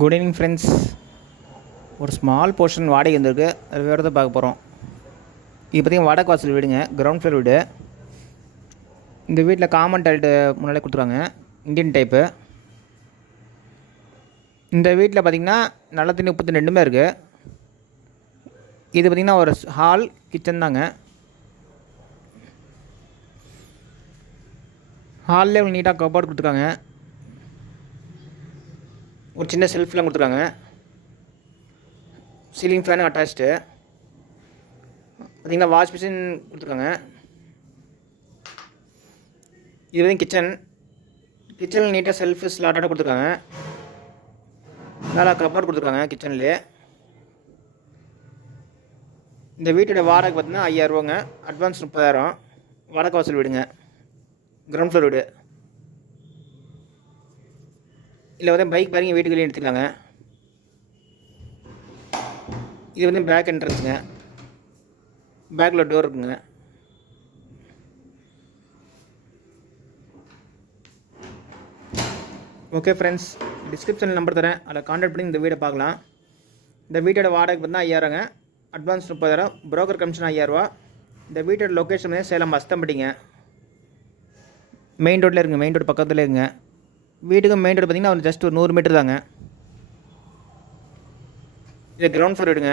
Good evening friends. ஒரு small portion வாடகை இருந்திருக்கு, அது வேறு தான் பார்க்க போகிறோம். இது பார்த்திங்கன்னா வடக்கு வாசல் வீடுங்க, கிரவுண்ட் ஃப்ளோர் வீடு. இந்த வீட்டில் காமன் டாய்லெட்டு முன்னாலே கொடுத்துருவாங்க, இந்தியன் டைப்பு. இந்த வீட்டில் பார்த்திங்கன்னா நல்ல தண்ணி உப்பு தண்ணி ரெண்டுமே இருக்குது. இது பார்த்திங்கன்னா ஒரு ஹால் கிச்சன் தாங்க. ஹாலில் இவ்வளோ நீட்டாக கபோர்ட் கொடுத்துருக்காங்க. ஒரு சின்ன செல்ஃப்லாம் கொடுத்துருக்காங்க. Ceiling fan attached. பார்த்திங்கன்னா வாஷ் மிஷின் கொடுத்துருக்காங்க. இது வந்து கிச்சனில் நீட்டாக செல்ஃபு ஸ்லாட்டோட கொடுத்துருக்காங்க. நல்லா கபோர்ட் கொடுத்துருக்காங்க கிச்சன்லேயே. இந்த வீட்டோட வாடகை பார்த்தீங்கன்னா 5000 ரூபாங்க. அட்வான்ஸ் 30,000. வடக்கு வாசல் வீடுங்க, கிரவுண்ட் ஃப்ளோர் வீடு. இல்லை வந்து பைக் பாருங்க வீட்டுக்குள்ளேயே எடுத்துக்கலாங்க. இது வந்து பேக் என்ட்ரன்ஸுங்க, பேக்கில் டோர் இருக்குங்க. ஓகே ஃப்ரெண்ட்ஸ், டிஸ்கிரிப்ஷனில் நம்பர் தரேன், அதில் கான்டாக்ட் பண்ணி இந்த வீடை பார்க்கலாம். இந்த வீட்டோட வாடகை பார்த்தீங்கன்னா 5000ங்க. அட்வான்ஸ் 30,000, புரோக்கர் கமிஷன் 5000 ரூபா. இந்த வீட்டோட லொக்கேஷன் வந்து சேலம் அஸ்தம்பட்டிங்க, மெயின் ரோட்டில் இருக்குங்க. மெயின் ரோடு பக்கத்தில் இருக்குங்க. வீட்டுக்கு மெயின் ரோடு பார்த்திங்கன்னா ஜஸ்ட் ஒரு 100 மீட்டர் தாங்க. இது கிரவுண்ட் ஃப்ளோர் வீடுங்க.